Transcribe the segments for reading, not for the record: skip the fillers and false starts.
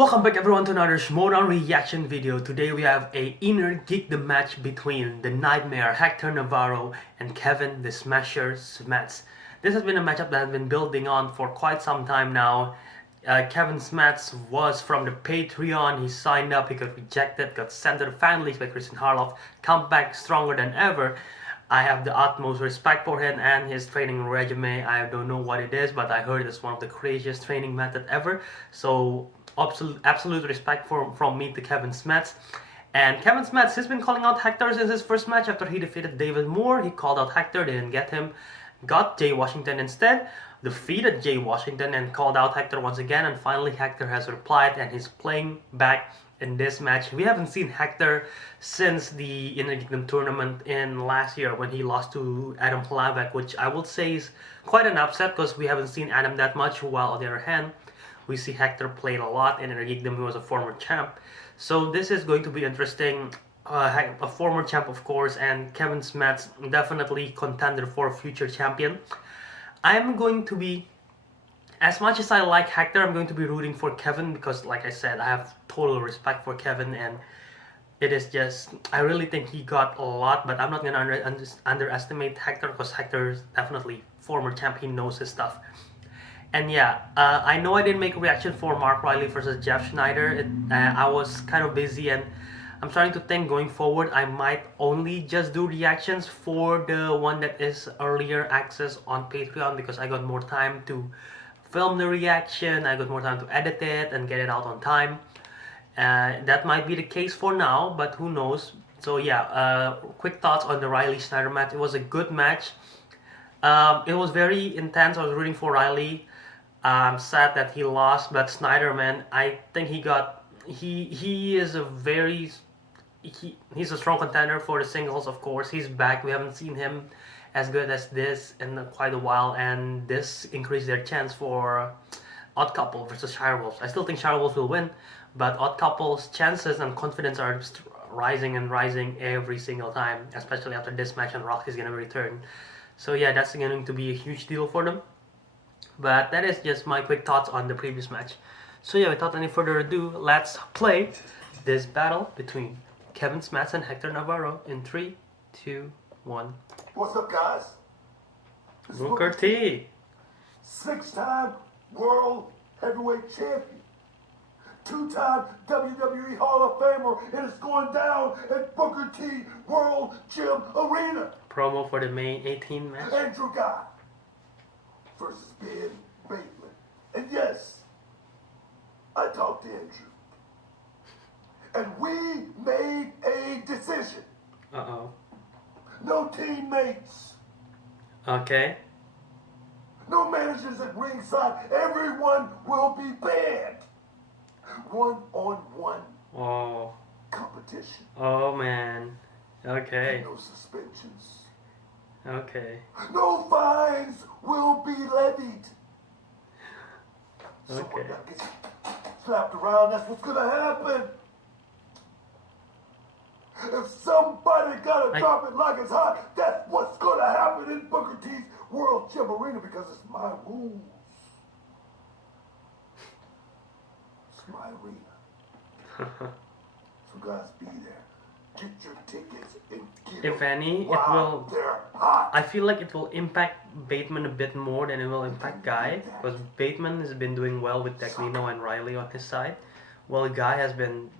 Welcome back everyone to another Schmoedown reaction video. Today we have a inner geekdom match between the Nightmare Hector Navarro and Kevin the Smasher Smets. This has been a matchup that has been building on for quite some time now. Kevin Smets was from the Patreon. He signed up, he got rejected, got sent to the fan league by Christian Harloff, come back stronger than ever. I have the utmost respect for him and his training regimen. I don't know what it is, but I heard it's one of the craziest training method ever. So absolute respect from me to Kevin Smets. And Kevin Smets has been calling out Hector since his first match after he defeated David Moore. He called out Hector, didn't get him, got Jay Washington instead, defeated Jay Washington and called out Hector once again, and finally Hector has replied and he's playing back in this match. We haven't seen Hector since the Inner Geekdom tournament in last year when he lost to Adam Palavek, which I would say is quite an upset because we haven't seen Adam that much, while on the other hand we see Hector played a lot in Inner Geekdom. He was a former champ, so this is going to be interesting. A former champ, of course, and Kevin Smets definitely contender for a future champion. I'm going to be, as much as I like Hector, I'm going to be rooting for Kevin because, like I said, I have total respect for Kevin, and it is just, I really think he got a lot, but I'm not going to underestimate Hector because Hector is definitely former champ. He knows his stuff. And yeah, I know I didn't make a reaction for Mark Riley versus Jeff Schneider. I was kind of busy, and I'm starting to think going forward I might only just do reactions for the one that is earlier access on Patreon because I got more time to film the reaction, I got more time to edit it and get it out on time. That might be the case for now, but who knows. So yeah, quick thoughts on the Riley Schneider match. It was a good match. It was very intense. I was rooting for Riley. I'm sad that he lost, but Schneider, man, I think he is a very he's a strong contender for the singles. Of course, he's back. We haven't seen him as good as this in quite a while, and this increased their chance for Odd Couple versus Shirewolves. I still think Shirewolves will win, but Odd Couple's chances and confidence are rising and rising every single time, especially after this match and Rock is going to return. So yeah, that's going to be a huge deal for them. But that is just my quick thoughts on the previous match. So yeah, without any further ado, let's play this battle between Kevin Smets and Hector Navarro in 3, 2, 1. What's up, guys? Booker T. 6-time World Heavyweight Champion. 2-time WWE Hall of Famer. And it's going down at Booker T World Gym Arena. Promo for the May 18 match. Andrew Guy versus Ben Bateman. And yes, I talked to Andrew. And we made a decision. Uh-oh. No teammates. Okay. No managers at ringside. Everyone will be banned. One-on-one competition. Oh man. Okay. No suspensions. Okay. No fines will be levied. Someone Okay. gotta get slapped around. That's what's gonna happen. If somebody gotta drop it like it's hot, that's what's gonna happen in Booker T's World Gym Arena because it's my rules. It's my arena. So guys, be there. Get your tickets and get If any, it will. I feel like it will impact Bateman a bit more than it will impact Guy, because Bateman has been doing well with Teclino and Riley on his side, while Guy has been,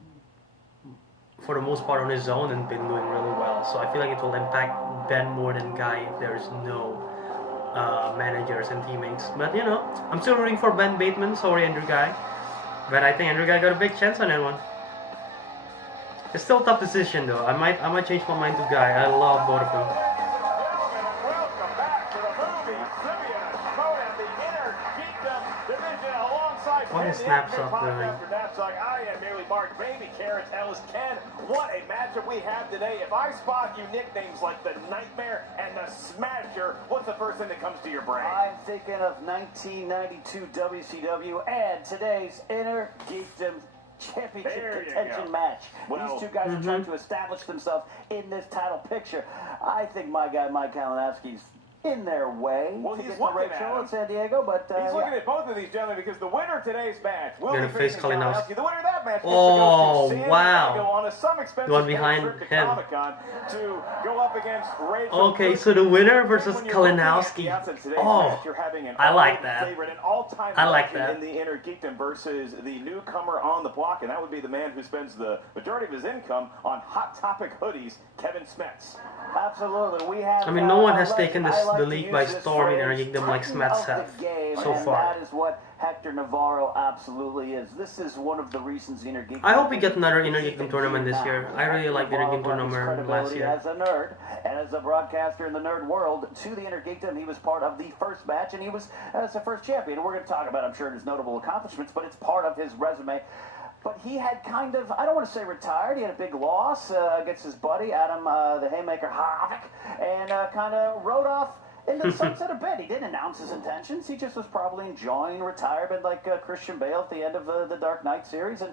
for the most part, on his own and been doing really well. So I feel like it will impact Ben more than Guy if there's no managers and teammates. But you know, I'm still rooting for Ben Bateman. Sorry, Andrew Guy, but I think Andrew Guy got a big chance on that one. It's still a tough decision though. I might change my mind to Guy. I love both of them. Welcome back to the movie Trivia Schmoedown, the Inner Geekdom division alongside What is Snaps up doing? I am merely Mark Baby Carrots Ellis Ken. What a matchup we have today. If I spot you nicknames like the Nightmare and the Smasher, what's the first thing that comes to your brain? I'm thinking of 1992 WCW and today's Inner Geekdom Championship contention match. Well, these two guys are trying to establish themselves in this title picture. I think my guy Mike Kalinowski's in their way Well, to he's get to looking at Rachel him. in San Diego, but He's yeah. looking at both of these gentlemen because the winner of today's match will Gonna be face facing Kalinowski. The winner of that match gets Oh, to go to San wow. Diego on a some expensive The one behind trip to him. Comic-Con to go up against Rachel. Okay, so the winner versus When you're looking at Kalinowski. the outset of today's Oh, match, you're having an I like old that. favorite, an all-time I like legend that. in the Inner Geekdom versus the newcomer on the block, and that would be the man who spends the majority of his income on Hot Topic hoodies, Kevin Smets. Absolutely, we have. I mean, no one has a taken legend. I like the to league use by this storm in phrase, Inner Geekdom like titan Smets of the have game, so and far. that is what Hector Navarro absolutely is. This is one of the reasons Inner Geekdom. I hope we get another Inner Geekdom tournament this year. I really liked the Inner Geekdom tournament last year. As a nerd and as a broadcaster in the nerd world to the Inner Geekdom, he was part of the first match, and he was as the first champion. And we're going to talk about, I'm sure, his notable accomplishments, but it's part of his resume. But he had kind of, I don't want to say retired, he had a big loss against his buddy, Adam the Haymaker Hobbit, and kind of rode off into the sunset a bit. He didn't announce his intentions. He just was probably enjoying retirement like Christian Bale at the end of the Dark Knight series. And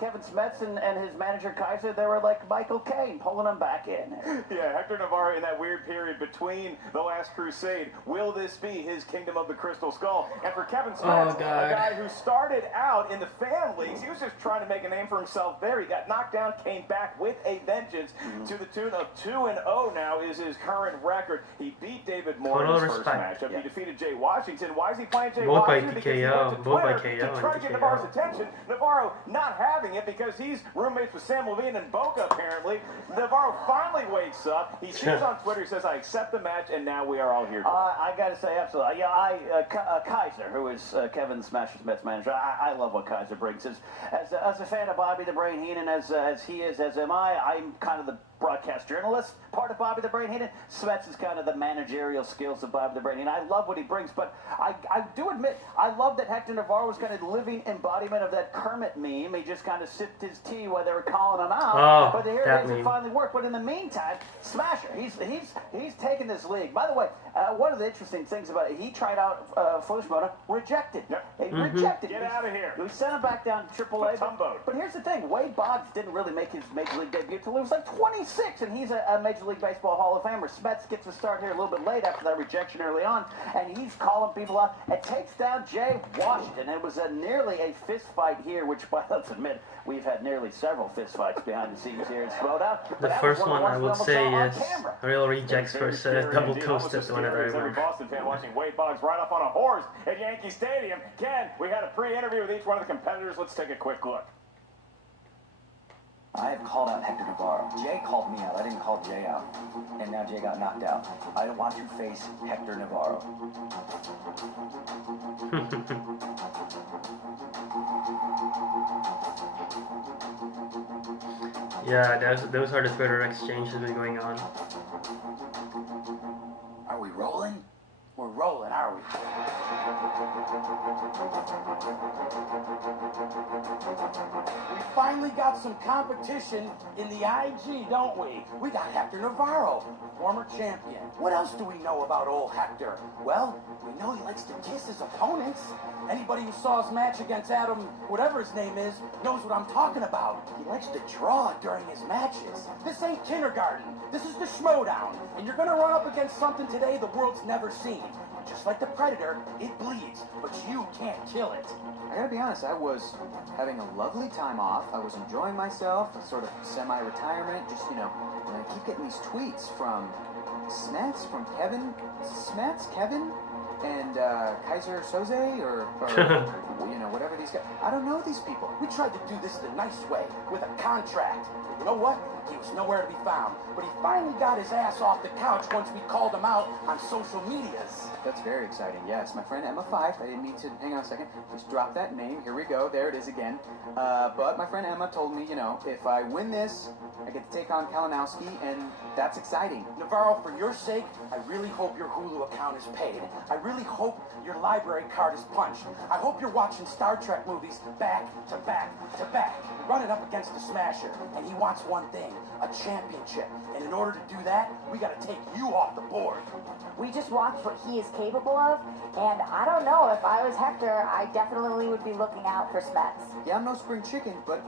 Kevin Smets and his manager Kaiser, they were like Michael Caine, pulling him back in. Yeah, Hector Navarro in that weird period between The Last Crusade. Will this be his Kingdom of the Crystal Skull? And for Kevin Smets, Oh, God. a guy who started out in the fan leagues, he was just trying to make a name for himself there. He got knocked down, came back with a vengeance to the tune of 2-0 now is his current record. He beat David Moore in Total his first respect. matchup. He defeated Jay Washington. Why is he playing Jay Both by Washington? Because he TKO. went to Both by Twitter KO to try to and get TKO. Navarro's attention. Navarro not having it because he's roommates with Sam Levine and Boca apparently. Navarro finally wakes up. He sees on Twitter, he says, I accept the match, and now we are all here. I got to say, absolutely. Yeah, Kaiser, who is Kevin Smasher Smets' manager, I love what Kaiser brings. As a fan of Bobby the Brain Heenan, as he is, as am I, I'm kind of the broadcast journalist, part of Bobby the Brain Heenan. Smets is kind of the managerial skills of Bobby the Brain Heenan. I love what he brings, but I do admit, I love that Hector Navarro was kind of the living embodiment of that Kermit meme. He just kind of sipped his tea while they were calling him out. Oh, but here that it is, meme. it finally worked. But in the meantime, Smasher, he's taken this league. By the way, one of the interesting things about it, he tried out for the Schmoedown, rejected. Yep. He rejected. Get out of here. We sent him back down to AAA. But here's the thing, Wade Boggs didn't really make his Major League debut until he was like 26, and he's a Major League Baseball Hall of Famer. Smets gets a start here a little bit late after that rejection early on, and he's calling people out and takes down Jay Washington. It was nearly a fist fight here, which, well, let's admit, we've had nearly several fist fights behind the scenes here in Schmoedown. The first one I would say is Real Rejects versus Double Toasted, the one that I Every remember. Boston fan watching Wade Boggs ride off on a horse at Yankee Stadium. Ken, we had a pre-interview with each one of the competitors. Let's take a quick look. I have called out Hector Navarro. Jay called me out. I didn't call Jay out. And now Jay got knocked out. I don't want to face Hector Navarro. Yeah, those are the Twitter exchanges that are going on. Are we rolling? We're rolling, are we? We finally got some competition in the IG, don't we? We got Hector Navarro, former champion. What else do we know about old Hector? Well, we know he likes to kiss his opponents. Anybody who saw his match against Adam, whatever his name is, knows what I'm talking about. He likes to draw during his matches. This ain't kindergarten. This is the Schmoedown. And you're gonna run up against something today the world's never seen. Just like the Predator, it bleeds, but you can't kill it. I gotta be honest, I was having a lovely time off. I was enjoying myself, sort of semi-retirement. Just, you know, and I keep getting these tweets from Smets, from Kevin Smets, Kevin, and Kaiser Soze, or you know, whatever these guys. I don't know these people. We tried to do this the nice way, with a contract. You know what? He was nowhere to be found. But he finally got his ass off the couch once we called him out on social medias. That's very exciting. Yes, my friend Emma Fife. I didn't mean to. Hang on a second. Just drop that name. Here we go. There it is again. But my friend Emma told me, you know, if I win this, I get to take on Kalinowski, and that's exciting. Navarro, for your sake, I really hope your Hulu account is paid. I really hope your library card is punched. I hope you're watching Star Trek movies back to back to back. running up against the Smasher, and he wants one thing, a championship. And in order to do that, we gotta take you off the board. We just watched what he is capable of, and I don't know, if I was Hector, I definitely would be looking out for Smets. Yeah, I'm no spring chicken, but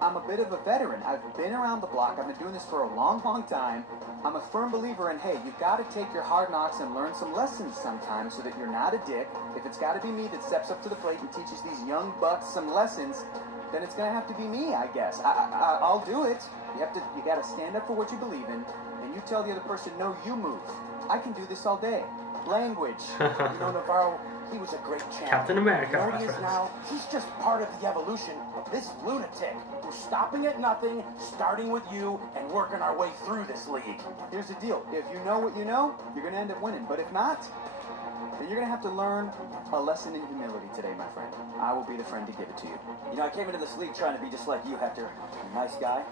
I'm a bit of a veteran. I've been around the block. I've been doing this for a long, long time. I'm a firm believer in, hey, you've got to take your hard knocks and learn some lessons sometimes so that you're not a dick. If it's got to be me that steps up to the plate and teaches these young bucks some lessons, then it's going to have to be me, I guess. I'll do it. You got to stand up for what you believe in, and you tell the other person, no, you move. I can do this all day. Language. You know, Navarro, he was a great champion. Captain America You know what he is reference. now? He's just part of the evolution of this lunatic. We're stopping at nothing, starting with you, and working our way through this league. Here's the deal. If you know what you know, you're going to end up winning. But if not, then you're going to have to learn a lesson in humility today, my friend. I will be the friend to give it to you. You know, I came into this league trying to be just like you, Hector. A nice guy.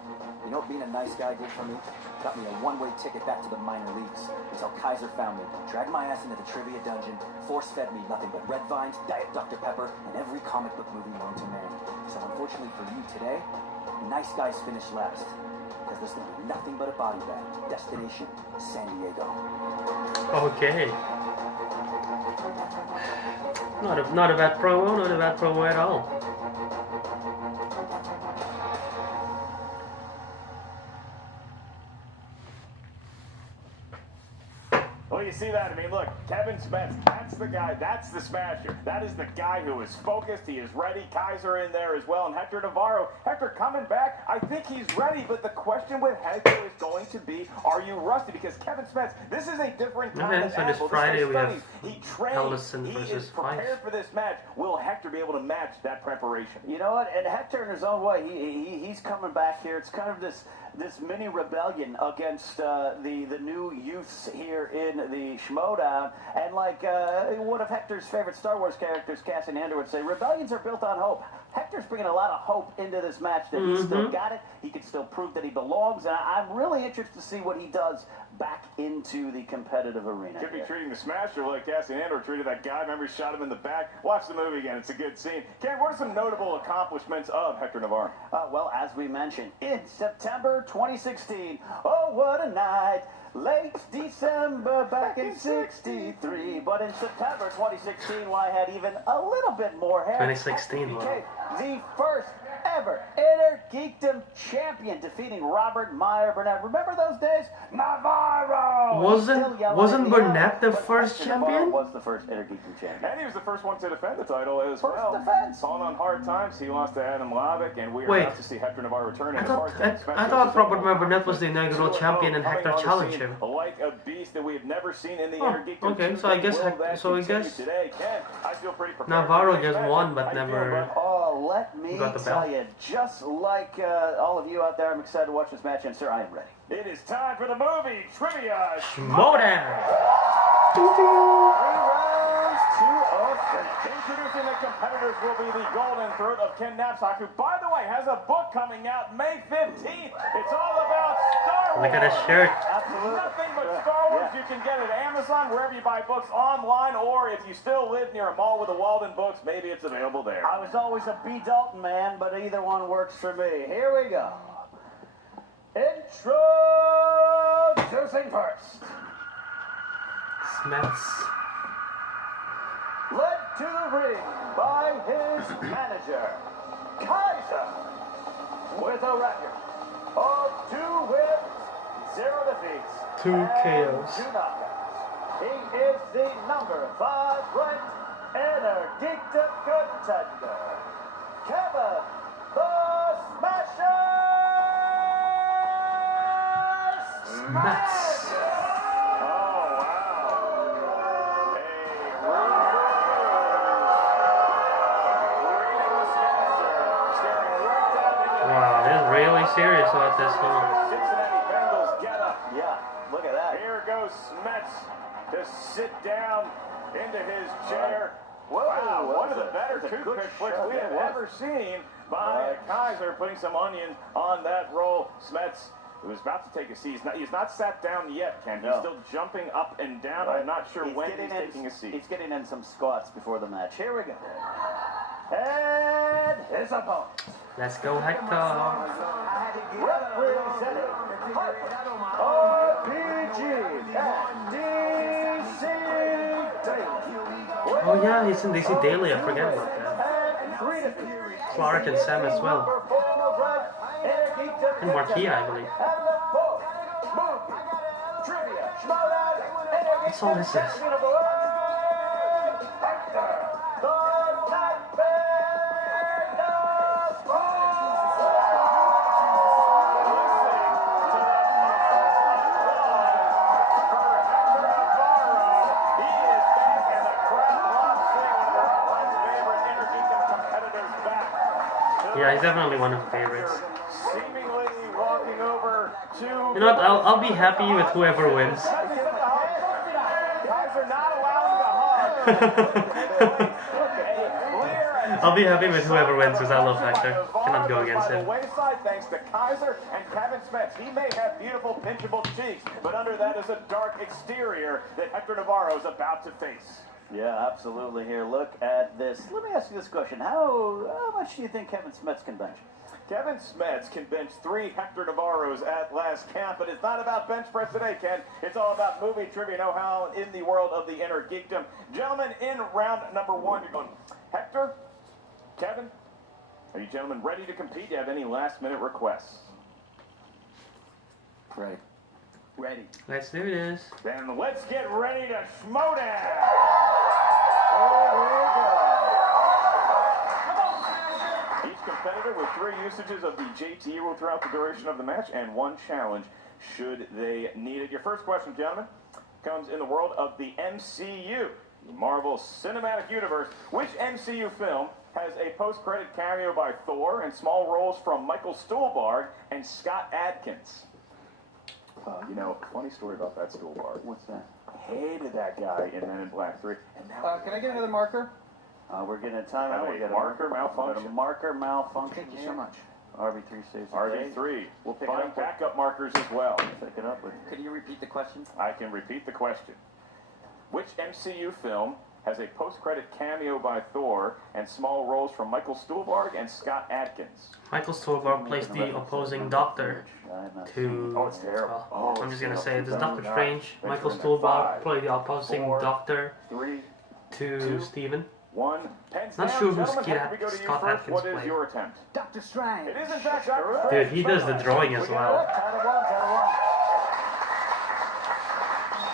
You know what being a nice guy did for me? Got me a one-way ticket back to the minor leagues. Until Kaiser found me, dragged my ass into the trivia dungeon, force-fed me nothing but Red Vines, Diet Dr. Pepper, and every comic book movie known to man. So unfortunately for you today, nice guys finish last. Because there's going to be nothing but a body bag. Destination, San Diego. Okay. Not a bad promo, not a bad promo at all. Well, you see that? I mean, look, Kevin Smets, that's the guy, that's the Smasher. That is the guy who is focused, he is ready. Kaiser in there as well, and Hector Navarro. Hector coming back, I think he's ready, but the question with Hector is going to be, are you rusty? Because Kevin Smets, this is a different kind Okay, of so this animal. Friday we have He trained, Ellison he versus is prepared Fife. for this match. Will Hector be able to match that preparation? You know what? And Hector, in his own way, he's coming back here. It's kind of this mini rebellion against the new youths here in the Schmoedown. And like one of Hector's favorite Star Wars characters, Cassian Andor, would say, rebellions are built on hope. Hector's bringing a lot of hope into this match that he's still got it. He can still prove that he belongs. And I'm really interested to see what he does back into the competitive arena. Could be treating the Smasher like Cassian Andor treated that guy. Remember, he shot him in the back. Watch the movie again. It's a good scene. Ken, what are some notable accomplishments of Hector Navarro? Well, as we mentioned, in September 2016, oh, what a night. Late December back in 63. But in September 2016, when I had even a little bit more hair, 2016, I wow. became the first ever Inner Geekdom champion, defeating Robert Meyer Burnett. Remember those days? Navarro! Wasn't Burnett the first champion? Was the first Inner Geekdom champion. And he was the first one to defend the title as First well. defense. Falling on hard times, he lost to Adam Lavick, and we are Wait. about to see Hector Navarro return. I And as far thought as Smets Robert goes, Meyer Burnett was the inaugural champion and coming Hector on the challenged scene him. Like a beast that we have never seen in the Oh, Inner Geekdom. okay, so I guess today. Ken, I feel pretty prepared Navarro for this just match. won, but How you never- feeling, bud? Oh, let me Got the tell bell. you, just like all of you out there, I'm excited to watch this match, and sir, I am ready. It is time for the movie trivia. Schmoedown! Three rounds to a finish. Introducing the competitors will be the Golden Throat of Ken Knapsack, who, by the way, has a book coming out May 15th. It's all about Star Wars. Look at his shirt. Absolutely. Nothing but Star Wars. Yeah. You can get it at Amazon, wherever you buy books online, or if you still live near a mall with the Walden Books, maybe it's available there. I was always a B. Dalton man, but either one works for me. Here we go. Introducing first. Smets. Led to the ring by his manager, Kaiser, with a record of 2 wins, 0 defeats, 2 and KOs. 2 knockouts. He is the number 5 ranked Inner Geekdom contender, Kevin the Smasher Smets. Wow, they're really serious about this one. Cincinnati Bengals get up. Yeah, look at that. Here goes Smets to sit down into his chair. Whoa, Wow, one of that the better was a good toothpick flicks shot. we Yeah, have it was. ever seen by Kaiser, putting some onions on that roll. Smets, who is about to take a seat. He's not sat down yet, Ken. He's No. still jumping up and down. Right. I'm not sure when getting he's taking a seat. He's getting in some squats before the match. Here we go. And his opponent, Let's go, Hector. Representing RPG at DC Daily. Oh yeah, he's in DC Daily. I forget about that. Clark and Sam as well. And Marquia, I believe. That's all this is. Yeah, he's definitely one of the favorites. Seemingly walking over to. You know what? I'll be happy with whoever wins. Guys are not allowing the hug. I'll be happy with whoever wins because I love Hector. Cannot go against him. Wayside, thanks to Kaiser and Kevin Smets. He may have beautiful, pinchable cheeks, but under that is a dark exterior that Hector Navarro is about to face. Yeah, absolutely. Here, look at this. Let me ask you this question. How much do you think Kevin Smets can bench? Kevin Smets can bench 3 Hector Navarros at last count, but it's not about bench press today, Ken. It's all about movie trivia know-how in the world of the inner geekdom. Gentlemen, in round number 1, you're going Hector, Kevin, are you gentlemen ready to compete? Do you have any last-minute requests? Ready. Ready. Let's do this. Then let's get ready to Schmoedown. Each competitor with 3 usages of the JT rule throughout the duration of the match and 1 challenge should they need it. Your first question, gentlemen, comes in the world of the MCU, the Marvel Cinematic Universe. Which MCU film has a post-credit cameo by Thor and small roles from Michael Stuhlbarg and Scott Adkins? You know, funny story about that Stuhlbarg. What's that? Hated that guy in Men in Black 3. And now Can I get another marker? We're getting a timeout. Have a We got marker malfunction. A marker malfunction. Thank you so much. RB3 stays RB3. We'll pick Find it up with- backup markers as well. Pick it up with. Could you repeat the question? I can repeat the question. Which MCU film has a post-credit cameo by Thor and small roles from Michael Stuhlbarg and Scott Adkins? Michael Stuhlbarg plays the opposing doctor to. Oh, it's terrible. well, Oh, I'm it's just gonna terrible. say this Doctor Strange. Thanks Michael for that. Stuhlbarg 5, played the opposing 4, doctor 3, to 2, Steven. 1. Pens Not down. sure who Gentlemen, Hector, we go to you Scott first. Adkins What is played. your attempt? Dr. Strange. It is in fact Dr. Strange. Dude, he does the drawing as well.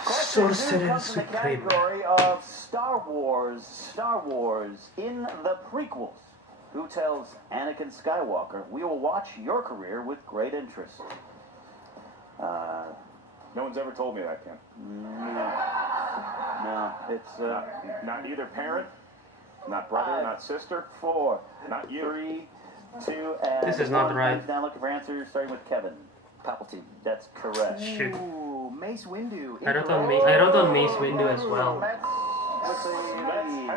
Sorcerer Comes in the Supreme. category of Star Wars. Star Wars in the prequels. Who tells Anakin Skywalker, "We will watch your career with great interest"? No one's ever told me that, Ken. No, it's Not either parent, not brother, 5, not sister, 4, not you. 3, 2, and This is not 1. right. Now looking for answers, starting with Kevin. Palpatine. That's correct. Shoot. Ooh, Mace Windu. I wrote on Mace Windu as well.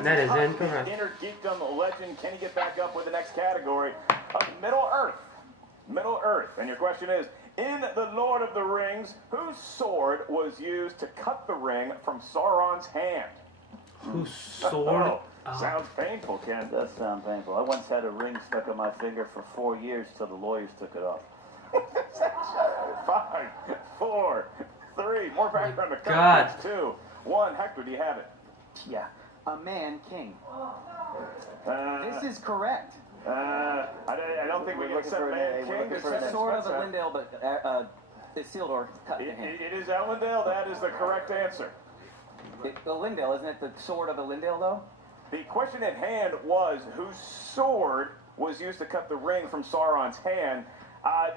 That is incorrect. Inner geekdom legend. Can he get back up with the next category of Middle Earth? Middle Earth. And your question is, in The Lord of the Rings, whose sword was used to cut the ring from Sauron's hand? Whose sword? Sounds painful, Ken. It does sound painful. I once had a ring stuck on my finger for 4 years till the lawyers took it off. 5, 4, 3. More background to God. come. 2, 1. Hector, do you have it? Yeah. A man king. This This is correct. I don't think we can accept for an Man A. We're King. looking This for an is A. Sword of Smets. Elendil, but Isildur cut the hand. It is Elendil. That is the correct answer. Elendil, isn't it the sword of Elendil, though? The question at hand was whose sword was used to cut the ring from Sauron's hand.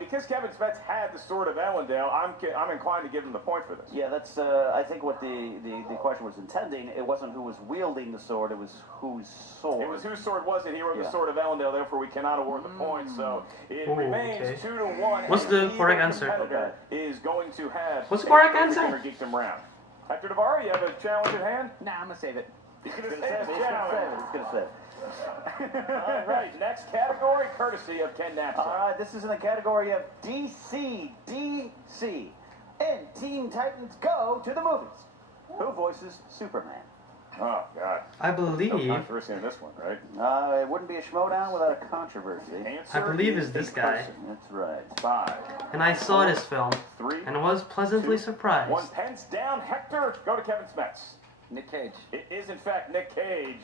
Because Kevin Smets had the sword of Elendil, I'm inclined to give him the point for this. Yeah, that's, I think what the question was intending. It wasn't who was wielding the sword, it was whose sword. It was whose sword was it? He wrote Yeah. the sword of Elendil, therefore we cannot award the point. So it Ooh, remains okay. 2-1. What's and the either correct answer? competitor is going to have What's the correct a answer? Inner Geekdom round. Hector Navarro, you have a challenge at hand? Nah, I'm gonna save it. He's He's going to gonna say save it, his he's gonna challenge. save it, he's gonna save it. All right, next category, courtesy of Ken Napson. All right, this is in the category of DC. And Teen Titans Go to the movies. Who voices Superman? Oh, God. I No believe, controversy in this one, right? It wouldn't be a Schmoedown without a controversy. Answer I believe is is this the guy. person. That's right. 5, And I saw this film 3, and was pleasantly 2, surprised. 1. Pens down. Hector, go to Kevin Smets. Nick Cage. It is, in fact, Nick Cage.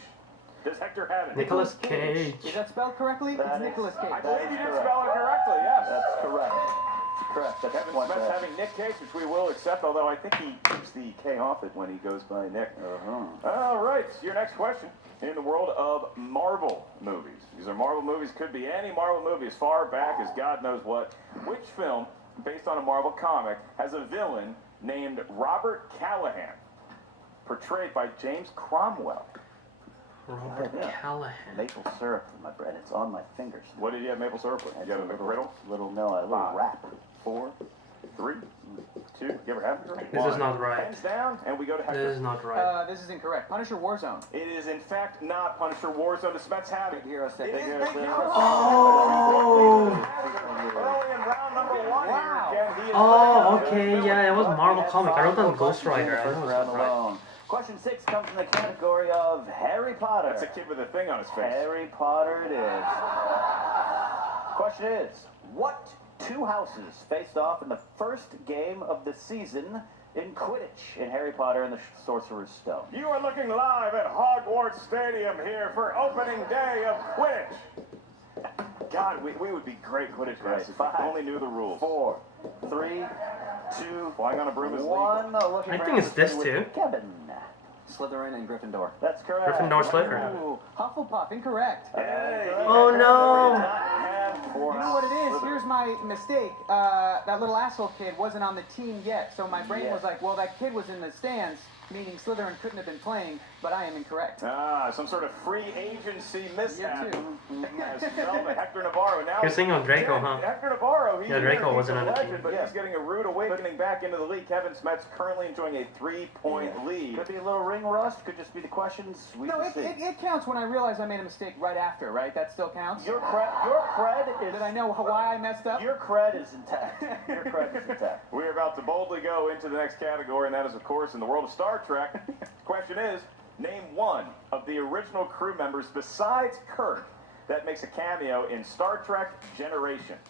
Does Hector have it? Nicolas Cage. Is that spelled correctly? That It's is- Nicolas Cage. I believe you did spell it correctly, yes. That's correct. Correct. That's Kevin one Smets bad. having Nick Cage, which we will accept, although I think he keeps the K off it when he goes by Nick. All right, your next question. In the world of Marvel movies. These are Marvel movies, could be any Marvel movie as far back as God knows what. Which film, based on a Marvel comic, has a villain named Robert Callahan, portrayed by James Cromwell? Robert Yeah. Callahan. Maple syrup in my bread. It's on my fingers. What did you have maple syrup with? That's You have a McGriddle? a little wrap. 4, 3, 2. You ever have it? This is not right. Hands down, and we go to Hector. This is not right. This is incorrect. Punisher Warzone. It is, in fact, not Punisher Warzone. The Smets have it. Big Hero 6. It is Big Big Hero Hero 6. Oh. Early in round number 1 Wow. here. Again, he is Oh, back. okay, yeah, it was a Marvel comic. I wrote down Ghost Questions in the Rider. I first know it's round not right. alone. Question 6 comes in the category of Harry Potter. That's a kid with a thing on his face. Harry Potter it is. Question is, what two houses faced off in the first game of the season in Quidditch in Harry Potter and the Sorcerer's Stone? You are looking live at Hogwarts Stadium here for opening day of Quidditch. God, we would be great Quidditch guys if we 5, only knew the rules. 4, 3, 2, Flying on a broom is legal. 1. Looking I for think it's this answers too. with Kevin. Slytherin and Gryffindor. That's correct. Gryffindor, Slytherin. Ooh, Hufflepuff, incorrect. Hey, Oh, no. You know what it is? Here's my mistake. That little asshole kid wasn't on the team yet, so my brain was like, well, that kid was in the stands, meaning Slytherin couldn't have been playing, but I am incorrect. Some sort of free agency mishap. You too. As Zelda, Hector Navarro. Now You're thinking of Draco, yeah, huh? Hector Navarro. Yeah, Draco wasn't on the legend, team. but he's getting a rude awakening back into the league. Kevin Smets currently enjoying a 3-point lead. Could be a little ring rust. Could just be the questions. We No, can see. it counts when I realize I made a mistake right after, right? That still counts? Your cred is. Did I know why I messed up? Your cred is intact. Your cred is intact. We are about to boldly go into the next category, and that is, of course, in the world of Star Trek. The question is, name one of the original crew members besides Kirk that makes a cameo in Star Trek Generations.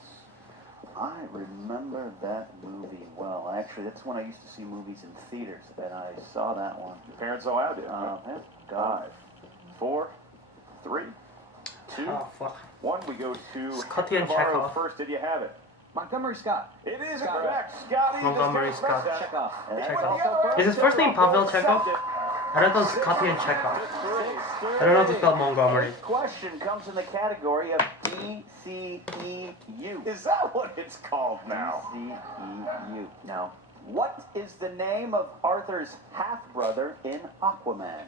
I remember that movie well. Actually, that's when I used to see movies in theaters, and I saw that one. Your parents allowed it. Yeah, God. 5, 4, 3, 2, Oh, fuck. 1. We go to Scotty and Navarro Chekhov. first. Did you have it? Montgomery Scott. It is Scott. correct. Scotty. Montgomery just Scott. that. Chekhov. And that's Chekhov. also Is his first name Pavel Chekhov? I thought it was Scotty and Chekhov. I don't know how to spell Montgomery. This question comes in the category of DCEU. Is that what it's called now? DCEU. Now, what is the name of Arthur's half-brother in Aquaman?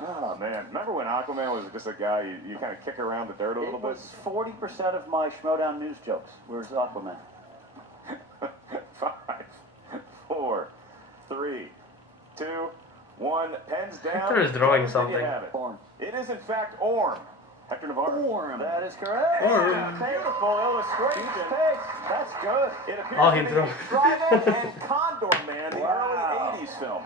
Oh, man. Remember when Aquaman was just a guy you kind of kick around the dirt a little It bit? was 40% of my Schmoedown news jokes. Where's Aquaman? 5, 4, 3, 2, 1. Pens down. Hector is drawing Did you something. have it? Orm. It is, in fact, Orm. Hector Navarro. Orm. That is correct. Orm. Beautiful illustration. That's good. It appears Oh, to he be drew. Trident and Condor Man, the Wow. early 80s film.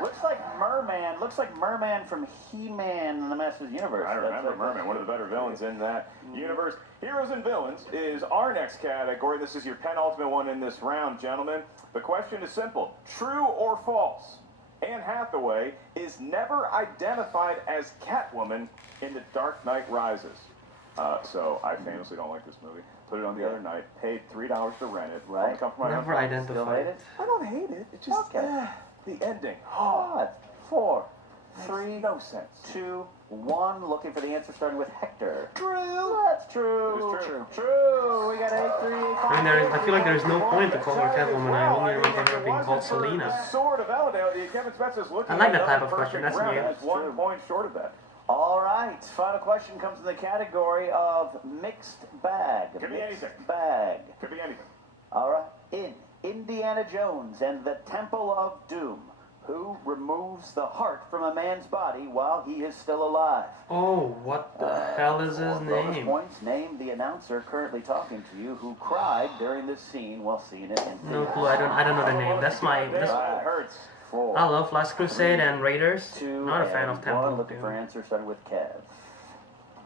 Looks like Merman. Looks like Merman from He-Man in the Masters Universe. I remember Merman, one of the better villains in that universe. Heroes and Villains is our next category. This is your penultimate one in this round, gentlemen. The question is simple. True or false? Anne Hathaway is never identified as Catwoman in The Dark Knight Rises. So I famously don't like this movie. Put it on the other night. Paid $3 to rent it. Right. Come from my Never house. Still identified. hate it? I don't hate it. It's just Okay. the ending. 5, 4, 3, Makes no sense. 2, 1. Looking for the answer starting with Hector. True. That's true. It is true. True. We got 8, 3, 8, 5. I mean, I feel like there is no point to call her Catwoman. I only remember her being called Selena. Sword of Eldale, Kevin Smets is looking I like at that type another of question. perfect That's round. new. That's 1 point short of that. All right. Final question comes in the category of mixed bag. Could be Mixed anything. bag. Could be anything. All right. In Indiana Jones and the Temple of Doom, Who removes the heart from a man's body while he is still alive? Oh, what the hell is his Bonus name? points. Name the announcer currently talking to you who cried during this scene while seeing it in No theaters. clue. I don't know the name. That's my. It hurts. 4, I love Last Crusade and Raiders. 2, Not a fan and of Temple 1. of Looking for Doom. answer starting with Kev.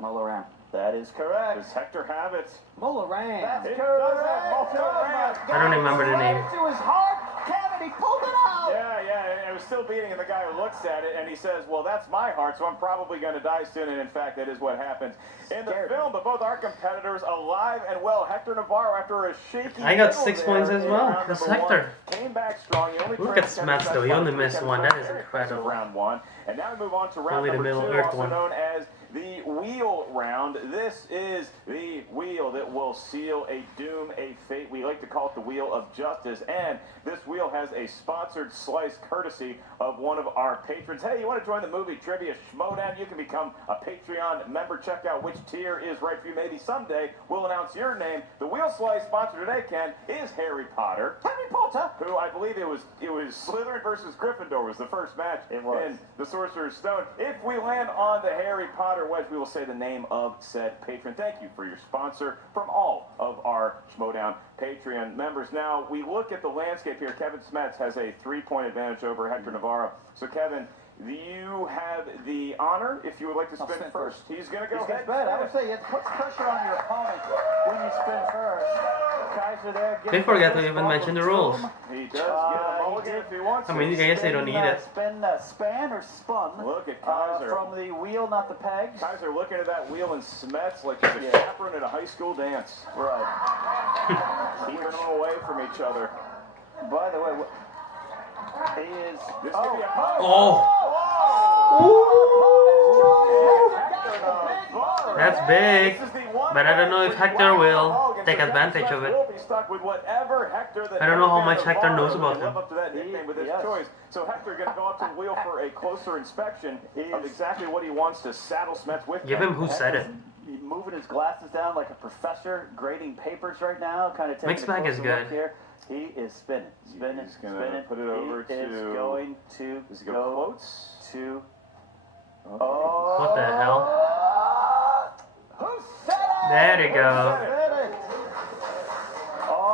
Molo Ram. That is correct. Does Hector have it? Molo Ram. That's It correct. does have Molo Ram. I don't remember the name. Right to his heart cavity. Pulled it out. Yeah, it was still beating, and the guy who looks at it, and he says, well, that's my heart, so I'm probably going to die soon, and in fact, that is what happens in the film, but both our competitors alive and well. Hector Navarro, after a shaky I got middle 6 there points as in well. round That's number Hector. 1, came back strong. He only Look at trailed Smets Kevin though, he by only 3 missed Kevin one. Smets That is very close to incredible. Round 1, and now we move on to round Only the number Middle 2, Earth also one. known as the wheel round. This is the wheel that will seal a doom, a fate. We like to call it the wheel of justice. And this wheel has a sponsored slice courtesy of one of our patrons. Hey, you want to join the movie trivia Schmoedown? You can become a Patreon member. Check out which tier is right for you. Maybe someday we'll announce your name. The wheel slice sponsor today, Ken, is Harry Potter. Harry Potter. Who I believe it was Slytherin versus Gryffindor was the first match It was. in the Sorcerer's Stone. If we land on the Harry Potter wedge, we will say the name of said patron. Thank you for your sponsor from all of our Schmoedown Patreon members. Now, we look at the landscape here. Kevin Smets has a 3-point advantage over Hector Navarro. So, Kevin, you have the honor if you would like to spin spin first. He's going to go He's ahead. bad. I would say it puts pressure on your opponent when you spin first. Kaiser there. They forget to even mention the rules. He does get a mulligan if he wants I mean, to. I guess they don't need it. Spin, span or spun. Look at Kaiser. From the wheel, not the pegs. Kaiser looking at that wheel and Smets like he's a chaperone at a high school dance. Right. Keeping them away from each other. By the way, he is. This could be a That's big. But I don't know if Hector will take advantage of it. I don't know how much Hector knows about him. Live up to that nickname with his choice. So Hector going to go up to the wheel for a closer inspection of exactly what he wants to saddle Smets with. Give him who said it. He's moving his glasses down like a professor, grading papers right now, kind of taking Mixed bag a is closer look good. here. He is spinning. He's gonna put it over he is to- going to Does he go go quotes? to. Okay. Oh, What the hell? who said it? There you go. Who said it?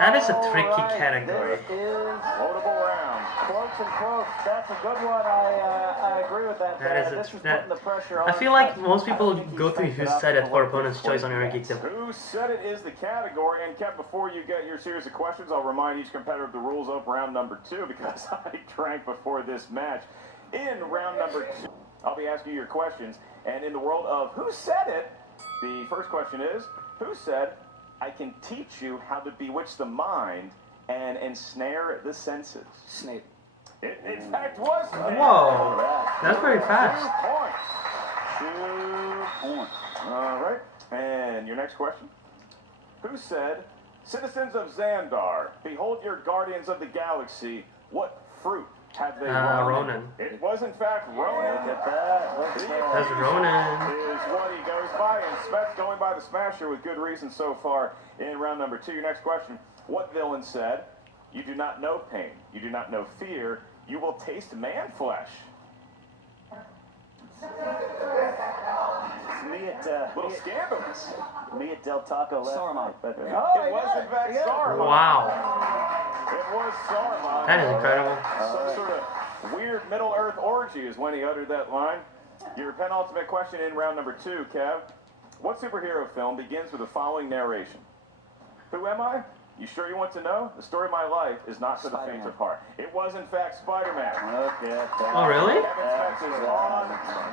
That is a All tricky right, category. This is Quotable round. quotes and quotes. That's a good one. I agree with that. That is this is that- putting the pressure on. I feel like most people go to who said it for opponent's choice on your geekdom. Who said it is the category. And Kev, before you get your series of questions, I'll remind each competitor of the rules of round number 2 because I drank before this match. In round number 2, I'll be asking you your questions. And in the world of who said it, the first question is, who said, I can teach you how to bewitch the mind and ensnare the senses? Snape. It, in fact, was Snape. Whoa, that's very fast. 2 points. All right. And your next question. Who said, citizens of Xandar, behold your guardians of the galaxy, what fruit have they grown? Ronan. It was, in fact, Ronan. Look at that. Look at that. That's Ronan. Is what he goes by, and Smets going by the Smasher with good reason so far in round number 2. Your next question. What villain said, you do not know pain, you do not know fear, you will taste man flesh? Me at Little scandalous. me at Del Taco last Saruman. night. But, It was, in fact, Saruman. Wow, It was Saruman. that is incredible. Some sort of weird Middle-earth orgy is when he uttered that line. Your penultimate question in round number 2, Kev. What superhero film begins with the following narration? Who am I? You sure you want to know? The story of my life is not for the faint Spider-Man. of heart. It was, in fact, Spider-Man. Look at that. Oh, really? Kevin Smets is on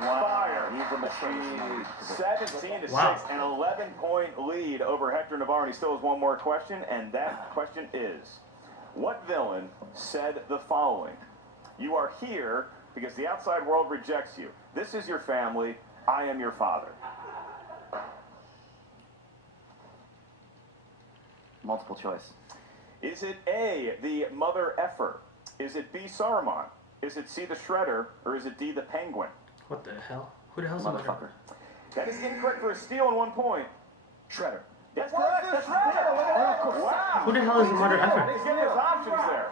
fire. He's a machine. 17 to Wow. 6, an 11-point lead over Hector Navarro. And he still has one more question, and that question is, what villain said the following? You are here because the outside world rejects you. This is your family. I am your father. Multiple choice. Is it A, the mother effer? Is it B, Saruman? Is it C, the Shredder? Or is it D, the Penguin? What the hell? Who the hell's the Motherfucker. That is incorrect for a steal and 1 point. Shredder. That's correct. The Shredder. Look at that. Wow. Who the hell is the mother effer? He's getting his options there.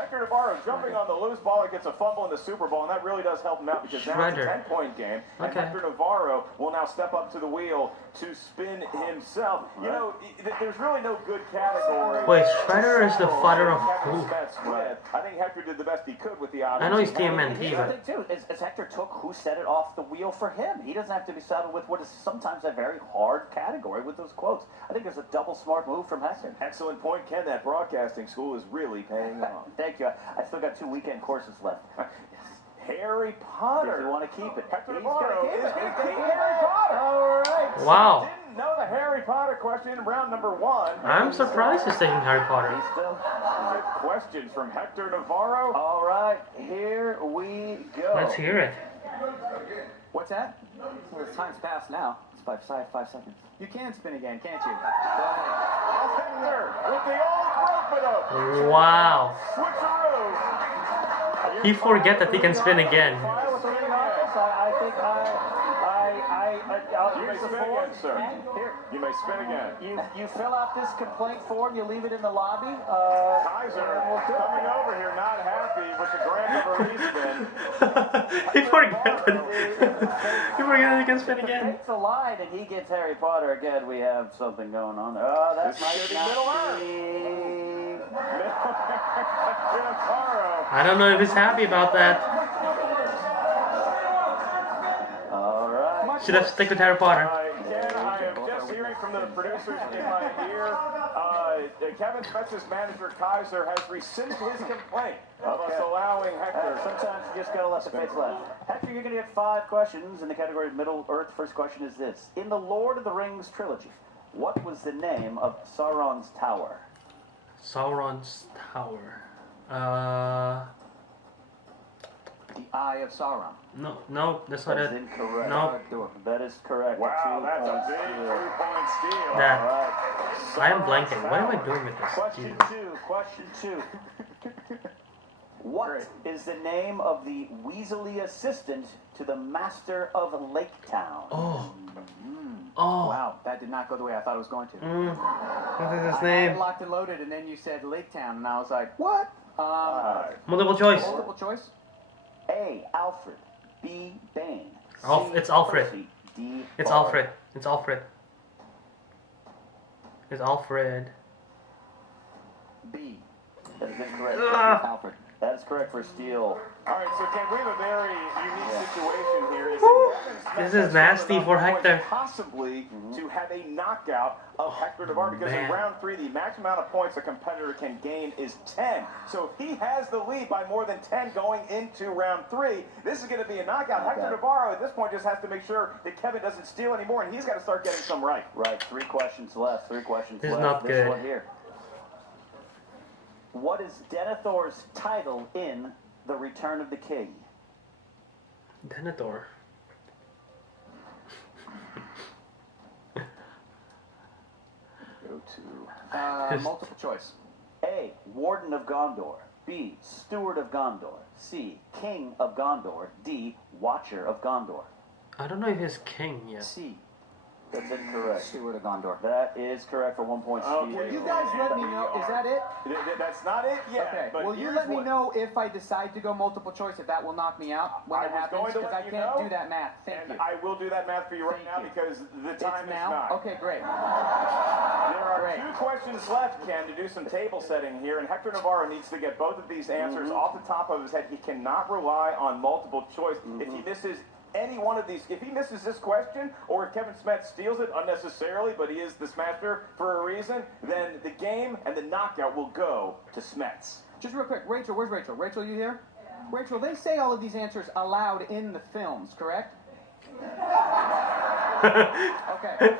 Hector Navarro jumping on the loose ball and gets a fumble in the Super Bowl, and that really does help him out because now it's a Shredder. 10-point game. And Okay. Hector Navarro will now step up to the wheel to spin himself. You know, there's really no good category. Wait, Shredder is the father of Kevin who? Smets with. I think Hector did the best he could with the odds. I know he's he had. TMNT, Here's the but thing, too, is Hector took who set it off the wheel for him. He doesn't have to be saddled with what is sometimes a very hard category with those quotes. I think there's a double smart move from Hector. Excellent point, Ken. That broadcasting school is really paying off. Thank you. I still got 2 weekend courses left. Harry Potter. If you want to keep it. Hector He's Navarro gonna keep is it. going He's to gonna keep keep it. Harry Potter. All right. wow. Didn't know the Harry Potter question in round number 1. I'm surprised he's taking Harry Potter. He's still... 5 questions from Hector Navarro. All right, here we go. Let's hear it. What's that? Well, the time's passed now. It's 5 seconds. You can spin again, can't you? Go ahead. Hector with the old rope Wow. switcheroo. He forget that he can spin again. I think You may here's the spin form. again, sir. Here, You may spin again. you fill out this complaint form. You leave it in the lobby. Kaiser and we'll do it. coming over here, not happy with the grant of release spin. He forgot that he forgot that he can spin again. Takes the line and he gets Harry Potter again. We have something going on there. Oh, that This might should be not Middle be. Hector Navarro. I don't know if he's happy about that. All right. Should have stick with Harry Potter. Ken, I am just hearing from the producers in my ear. Kevin Smets' manager, Kaiser, has rescinded his complaint of us allowing Hector. Sometimes you just gotta let the fates laugh. Hector, you're gonna get 5 questions in the category of Middle Earth. First question is this: in the Lord of the Rings trilogy, what was the name of Sauron's tower? Sauron's Tower. The Eye of Sauron. No, that's not That is it. incorrect. No. That is correct. Wow, 2 that's a points big steal. 3-point steal. That. All right. I am blanking. What am I doing with this? Question Jesus. 2. Question 2. What is the name of the Weasley assistant to the Master of Lake Town? Oh. Oh. Wow, that did not go the way I thought it was going to. What is his I had name? locked and loaded, and then you said Lake Town, and I was like, what? Multiple choice. Multiple choice? A. Alfred. B. Bane. C. It's Alfred. Percy, D. It's Bard. Alfred. It's Alfred. It's Alfred. B. That is incorrect. Ugh. Alfred. That is correct for steal. All right, so Ken, we have a very unique situation here. Woo. Kevin Smets This is has nasty shown for enough points Hector. Possibly to have a knockout of Hector Navarro, because man. in round 3, the max amount of points a competitor can gain is 10. So if he has the lead by more than 10 going into round 3, this is going to be a knockout. Hector Navarro at this point just has to make sure that Kevin doesn't steal anymore, and he's got to start getting some right. Right. 3 questions left. 3 questions This is left. not This good. one here. What is Denethor's title in The Return of the King? Denethor. Go to... Multiple choice. A. Warden of Gondor. B. Steward of Gondor. C. King of Gondor. D. Watcher of Gondor. I don't know if he's king yet. C. That's incorrect. Steward of Gondor. That is correct for 1 point. Okay. Will you guys let me know? Is that it? That's not it yet. Okay. But Will you here's let me what- know if I decide to go multiple choice, if that will knock me out when I it was happens? going to Because let I you can't know, do that math. Thank And you. I will do that math for you right Thank now you. because the It's time is now? not. Okay, great. There are Great. 2 questions left, Ken, to do some table setting here, and Hector Navarro needs to get both of these answers off the top of his head. He cannot rely on multiple choice. If he misses any one of these, if he misses this question, or if Kevin Smets steals it unnecessarily, but he is the smasher for a reason, then the game and the knockout will go to Smets. Just real quick, Rachel, where's Rachel? Rachel, you here? Rachel, they say all of these answers aloud in the films, correct? Okay.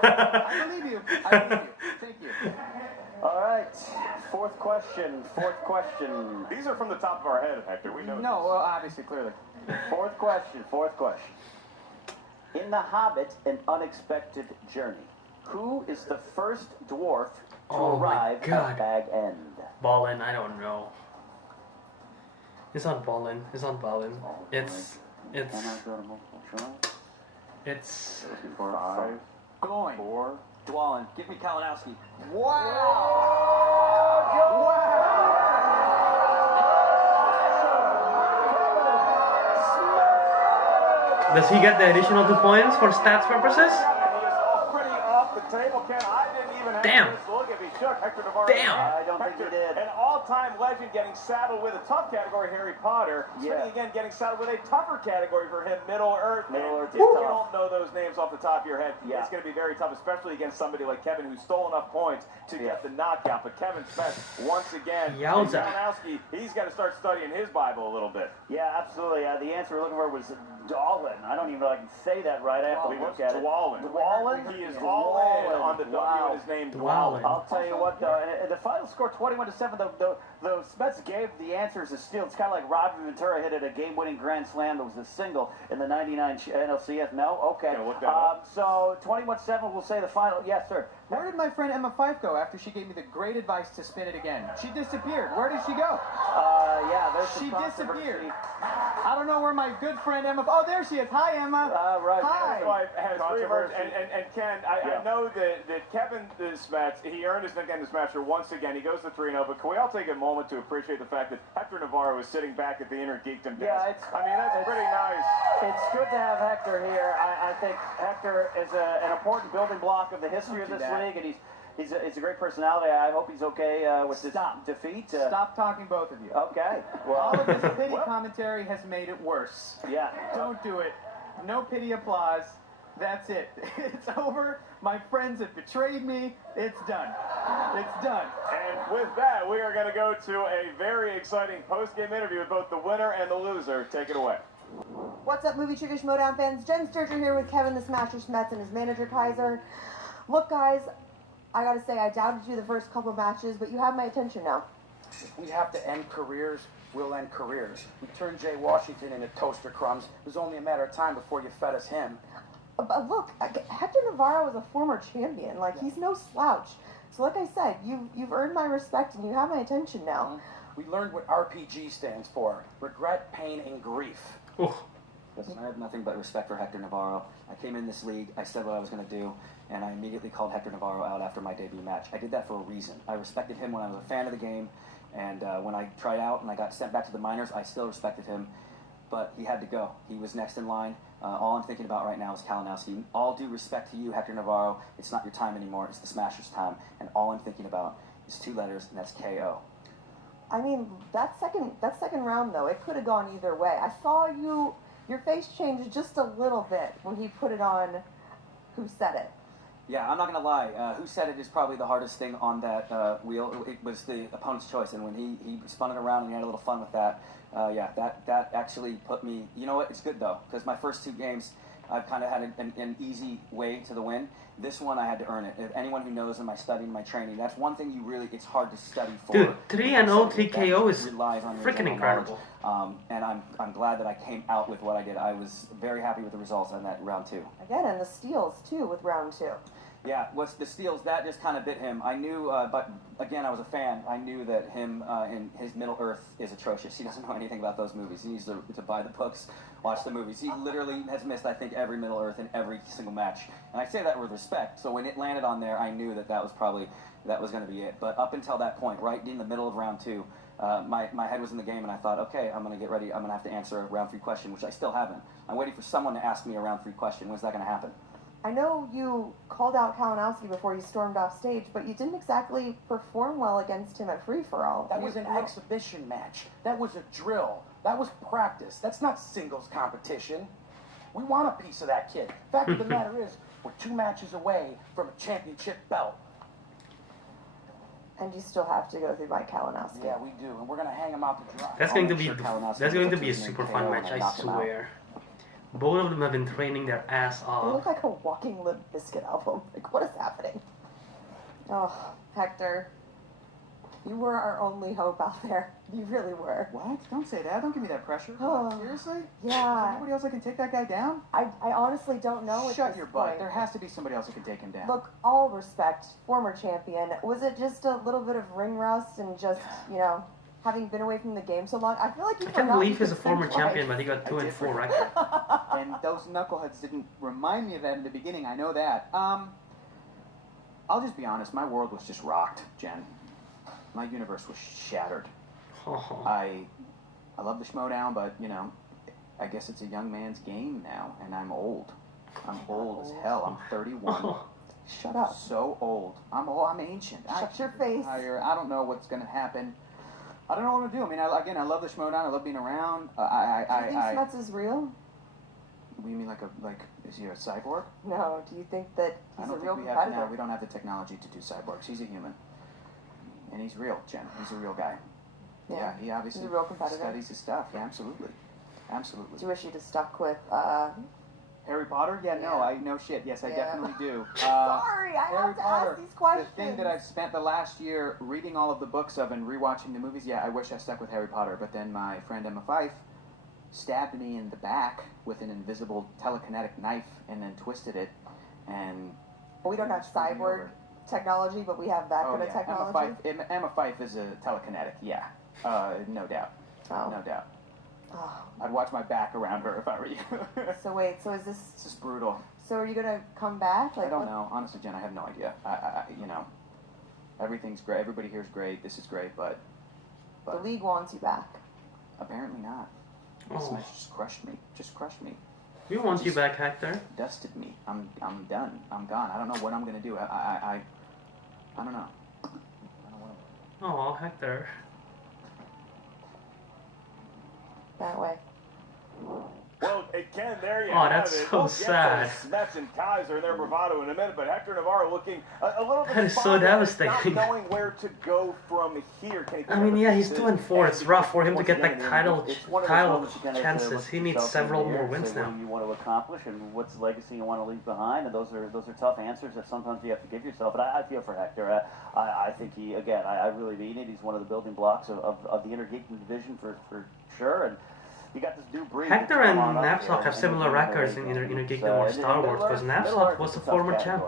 I believe you. I believe you. Thank you. All right. 4th question. 4th question. These are from the top of our head, Hector. We know No, this. well, obviously, clearly. 4th question. 4th question. In The Hobbit, An Unexpected Journey, who is the first dwarf to Oh my arrive God. at Bag End? Ballin, I don't know. It's not Ballin. It's not Ballin. It's Can I go to multiple choice? it's 5, Going. 4. Dwalin. Give me Kalinowski. Wow! Does he get the additional 2 points for stats purposes? Already off the table, Ken. I didn't even have Damn. to look if he shook Hector Navarro. Damn. I don't think he did. An all-time legend getting saddled with a tough category, Harry Potter. Yeah. Speaking again, getting saddled with a tougher category for him, Middle Earth. Middle Earth If is you tough. don't know those names off the top of your head, Yeah. it's going to be very tough, especially against somebody like Kevin who stole enough points to get the knockout. But Kevin Smets, once again, Yowza. Kalinowski, he's got to start studying his Bible a little bit. Yeah, absolutely. The answer we're looking for was Dwalin. I don't even know if I can say that right. I have to look at it. Dwalin. Dwalin? He is all in on the W in his name, Dwalin. I'll tell you what, though, the final score 21-7. The Smets gave the answers a steal. It's kind of like Roger Ventura hit at a game-winning grand slam. That was a single in the '99 NLCS. No, okay. Yeah, look that up. So 21-7. We'll say the final. Yes, sir. Where did my friend Emma Fife go after she gave me the great advice to spin it again? She disappeared. Where did she go? Yeah, there's some She controversy. disappeared. I don't know where my good friend Emma... Oh, there she is. Hi, Emma. Right. Hi. So has reemerged, Controversy. and Ken, I know that Kevin the Smets, he earned his nickname the Smasher once again. He goes to 3-0, but can we all take a moment to appreciate the fact that Hector Navarro is sitting back at the Inner Geekdom desk? Yeah, that's pretty nice. It's good to have Hector here. I think Hector is an important building block of the history of this league, and he's a great personality. I hope he's okay with this defeat. Stop talking, both of you. Okay. Well, All of this pity commentary has made it worse. yeah. Don't do it. No pity applause. That's it. It's over. My friends have betrayed me. It's done. It's done. And with that, we are going to go to a very exciting post-game interview with both the winner and the loser. Take it away. What's up, Movie Trigger Schmoedown fans? Jen Sturger here with Kevin the Smasher Smets and his manager Kaiser. Look, guys, I gotta say, I doubted you the first couple matches, but you have my attention now. If we have to end careers, we'll end careers. We turned Jay Washington into toaster crumbs. It was only a matter of time before you fed us him. But look, Hector Navarro is a former champion. Like, he's no slouch. So like I said, you've earned my respect and you have my attention now. We learned what RPG stands for. Regret, pain, and grief. Oh. Listen, I have nothing but respect for Hector Navarro. I came in this league, I said what I was going to do, and I immediately called Hector Navarro out after my debut match. I did that for a reason. I respected him when I was a fan of the game, and when I tried out and I got sent back to the minors, I still respected him, but he had to go. He was next in line. All I'm thinking about right now is Kalinowski. All due respect to you, Hector Navarro, it's not your time anymore, it's the Smasher's time, and all I'm thinking about is 2 letters, and that's KO. I mean, that second round, though, it could have gone either way. I saw your face changed just a little bit when he put it on Who Said It. Yeah, I'm not going to lie. Who Said It is probably the hardest thing on that wheel. It was the opponent's choice, and when he spun it around and he had a little fun with that, that actually put me... You know what? It's good, though, because my first 2 games, I've kind of had an easy way to the win. This one, I had to earn it. If anyone who knows in my studying, my training, that's one thing it's hard to study for. Dude, 3-0, 3KO is relies on your freaking general incredible. knowledge. And I'm glad that I came out with what I did. I was very happy with the results on that round 2. Again, and the steals, too, with round 2. Yeah, what's the steals, that just kind of bit him. I knew, but again, I was a fan. I knew that him in his Middle Earth is atrocious. He doesn't know anything about those movies. He needs to buy the books, watch the movies. He literally has missed, I think, every Middle Earth in every single match. And I say that with respect. So when it landed on there, I knew that was going to be it. But up until that point, right in the middle of round 2, my head was in the game, and I thought, okay, I'm going to get ready. I'm going to have to answer a round 3 question, which I still haven't. I'm waiting for someone to ask me a round 3 question. When's that going to happen? I know you called out Kalinowski before he stormed off stage, but you didn't exactly perform well against him at free-for-all. That was an exhibition match. That was a drill. That was practice. That's not singles competition. We want a piece of that kid. Fact of the matter is, we're 2 matches away from a championship belt. And you still have to go through by Kalinowski. Yeah, we do, and we're going to hang him out to dry. That's going to I'll be make sure Kalinowski that's going to be a puts his super name fun KO match, and I I knock him out. swear. Both of them have been training their ass They off. look like a walking Limp Bizkit album. Like, what is happening? Oh, Hector. You were our only hope out there. You really were. What? Don't say that. Don't give me that pressure. Oh. Seriously? Yeah. Is anybody else that can take that guy down? I honestly don't know at Shut this your butt. point. There has to be somebody else that can take him down. Look, all respect, former champion. Was it just a little bit of ring rust and just, having been away from the game so long? I feel like you I can't forgot believe you he's a could former think twice. champion, but he got 2 and 4 record. And those knuckleheads didn't remind me of that in the beginning. I know that. I'll just be honest. My world was just rocked, Jen. My universe was shattered. I love the Schmoedown, but I guess it's a young man's game now, and I'm old. I'm old as hell. I'm 31. Shut up. So old. I'm ancient. Shut your face. I don't know what's gonna happen. I don't know what I'm gonna do. I mean, I love the Schmoedown. I love being around. Do you think Smets is real? What do you mean, like is he a cyborg? No. Do you think that I he's don't a real think competitor? we don't have the technology to do cyborgs. He's a human, and he's real, Jen. He's a real guy. Yeah, he obviously he's a real competitor. studies his stuff. Yeah, absolutely. Absolutely. Do you wish you'd have stuck with? Harry Potter? Yeah, no, Yeah. I know shit. Yes, I definitely do. Sorry, I Harry have to Potter, ask these questions. the thing that I've spent the last year reading all of the books of and rewatching the movies, yeah, I wish I stuck with Harry Potter. But then my friend Emma Fife stabbed me in the back with an invisible telekinetic knife and then twisted it. And We don't have cyborg technology, but we have that kind of yeah, technology. Emma Fife is a telekinetic, yeah, no doubt, no doubt. Oh. I'd watch my back around her if I were you. So wait, so is this? It's just brutal. So are you gonna come back? Like, I don't know. Honestly, Jen, I have no idea. You know, everything's great. Everybody here's great. This is great, but The league wants you back. apparently not. This match just crushed me. Just crushed me. We want you back, Hector. Dusted me. I'm done. I'm gone. I don't know what I'm gonna do. I don't know. I don't know. Oh, Hector. That way. Well, again, there you Oh, have that's it. so We'll sad. get to Smets and Kaiser and their bravado in a minute, but Hector Navarro looking a little bit That is so spotted, devastating. not knowing where to go from here. Can he I mean, yeah, he's 2-4. It's rough for him to Once get again, like title it's one of those moments you kinda have to chances. look He at needs yourself several in the more mirror and wins say, now. What do you want to accomplish, and what's the legacy you want to leave behind? And those are tough answers that sometimes you have to give yourself. And I feel for Hector. I think he, again, I really mean it. He's one of the building blocks of the Intergeekdom division for sure. And you got this new breed. Hector and Knapsack have similar records in either Intergeekdom or Star Wars, because Knapsack was a former champ.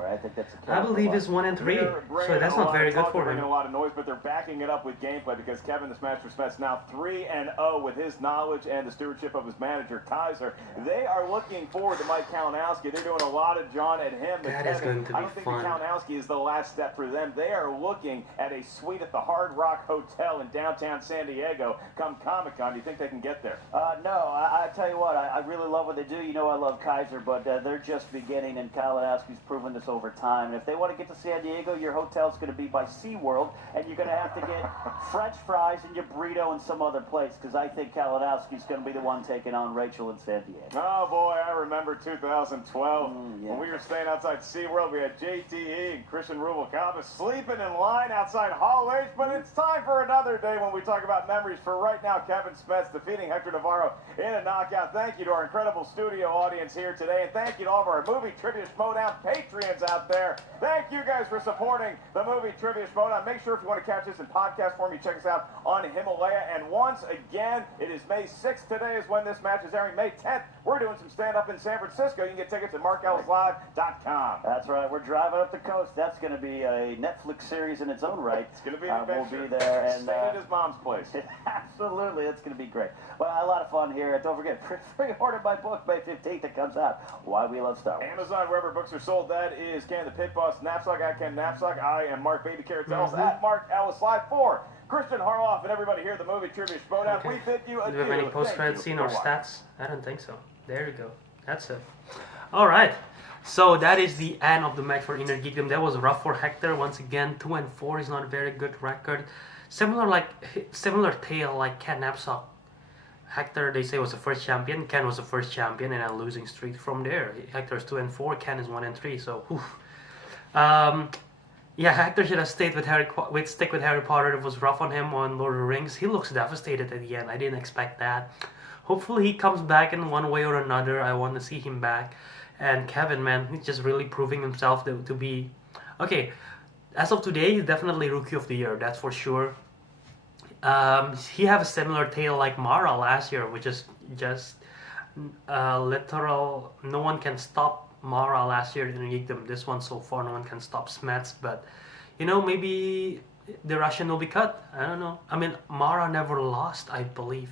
I believe he's 1-3, so that's not very good for Bringing him. a lot of noise, but they're backing it up with gameplay because Kevin the Smasher Smets now 3-0 with his knowledge and the stewardship of his manager Kaiser. They are looking forward to Mike Kalinowski. They're doing a lot of John and him. But That is going to I be don't think fun. Kalinowski is the last step for them. They are looking at a suite at the Hard Rock Hotel in downtown San Diego come Comic-Con. Do you think they can get there? No, I tell you what, I really love what they do. You know I love Kaiser, but they're just beginning, and Kalinowski's proven this over time. And if they want to get to San Diego, your hotel's going to be by SeaWorld, and you're going to have to get French fries and your burrito in some other place, because I think Kalinowski's going to be the one taking on Rachel in San Diego. Oh boy, I remember 2012 yeah. when we were staying outside SeaWorld. We had JTE and Christian Rubalcaba sleeping in line outside Hall H, but it's time for another day when we talk about memories. For right now, Kevin Smets defeating Hector Navarro in a knockout. Thank you to our incredible studio audience here today, and thank you to all of our movie trivia Schmoedown Patreons out there. Thank you guys for supporting the movie trivia Schmoedown. Make sure if you want to catch this in podcast form, you check us out on Himalaya. And once again, it is May 6th today is when this match is airing. May 10th, we're doing some stand-up in San Francisco. You can get tickets at markellislive.com. That's right. We're driving up the coast. That's going to be a Netflix series in its own right. It's going to be an adventure. We'll be there. And staying at his mom's place. Absolutely. It's going to be great. Well, a lot of fun here. Don't forget, pre-order my book May 15th. It comes out. Why We Love Star Wars. Amazon, wherever books are sold. That is Ken the Pit Boss Knapsack. I Ken Knapsack. I am Mark Baby Cartels at Mark Ellis Live for Christian Harloff and everybody here at the movie trivia Schmoedown. Okay. We bid you Do adieu. we have any Thank post-credit you scene for or watching. stats? I don't think so. There you go. That's it. Alright. So that is the end of the match for Intergeekdom. That was rough for Hector. Once again, 2-4 is not a very good record. Similar tale like Ken Knapsack. Hector, they say, was the first champion. Ken was the first champion, and a losing streak from there. Hector's 2-4. Ken is 1-3. So, yeah, Hector should have stayed with stick with Harry Potter. It was rough on him on Lord of the Rings. He looks devastated at the end. I didn't expect that. Hopefully he comes back in one way or another. I want to see him back. And Kevin, man, he's just really proving himself to be... Okay, as of today, he's definitely Rookie of the Year. That's for sure. He have a similar tale like Mara last year, which is just literal. No one can stop Mara last year in Geekdom. This one so far, no one can stop Smets. But you know, maybe the Russian will be cut. I don't know. I mean, Mara never lost, I believe.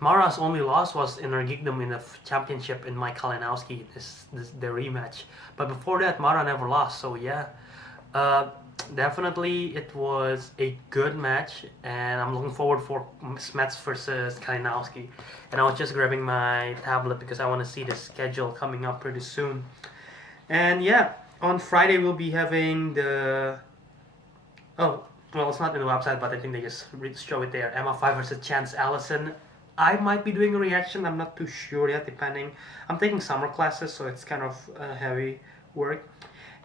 Mara's only loss was in her Geekdom in the championship in Mike Kalinowski, the rematch. But before that, Mara never lost. So yeah. definitely it was a good match, and I'm looking forward for Smets versus Kalinowski. And I was just grabbing my tablet because I want to see the schedule coming up pretty soon. And yeah, on Friday we'll be having the... Oh, well, it's not in the website, but I think they just show it there. MF5 versus Chance Allison. I might be doing a reaction, I'm not too sure yet, depending. I'm taking summer classes, so it's kind of heavy work.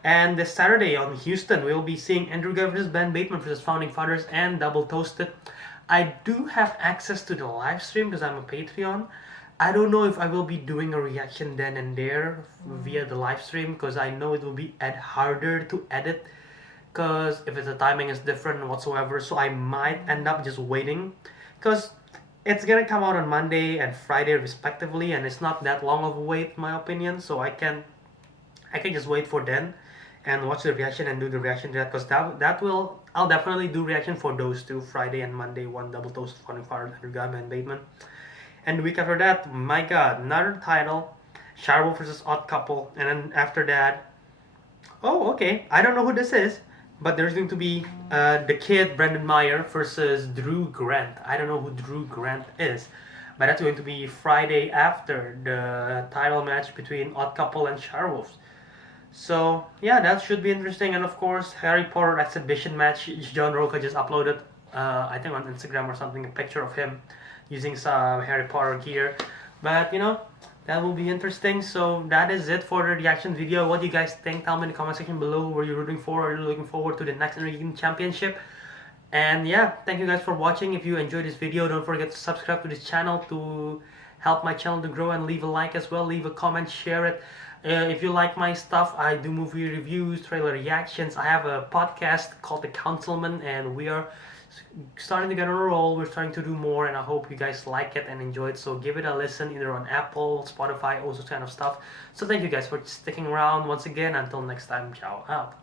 And this Saturday on Houston, we'll be seeing Andrew Guy versus Ben Bateman versus Founding Fathers and Double Toasted. I do have access to the live stream because I'm a Patreon. I don't know if I will be doing a reaction then and there via the live stream, because I know it will be harder to edit, because if the timing is different whatsoever. So I might end up just waiting, because it's gonna come out on Monday and Friday respectively, and it's not that long of a wait in my opinion. So I can just wait for then and watch the reaction and do the reaction to that, because I'll definitely do reaction for those two, Friday and Monday, one Double Toast, Founding Fathers, Andrew Guy and Bateman. And the week after that, my god, another title, Sharwo versus Odd Couple. And then after that, oh okay, I don't know who this is, but there's going to be the kid Brendan Meyer versus Drew Grant. I don't know who Drew Grant is, but that's going to be Friday after the title match between Odd Couple and Sharwolves. So yeah, that should be interesting. And of course, Harry Potter exhibition match. John Roca just uploaded, I think on Instagram or something, a picture of him using some Harry Potter gear. But you know, that will be interesting. So that is it for the reaction video. What do you guys think? Tell me in the comment section below. Were you rooting for, or are you looking forward to the next Intergame Championship? And yeah, thank you guys for watching. If you enjoyed this video, don't forget to subscribe to this channel to help my channel to grow, and leave a like as well, leave a comment, share it. If you like my stuff, I do movie reviews, trailer reactions. I have a podcast called The Councilmen, and we are starting to get on a roll. We're starting to do more, and I hope you guys like it and enjoy it. So give it a listen either on Apple, Spotify, all those kind of stuff. So thank you guys for sticking around once again. Until next time, ciao out.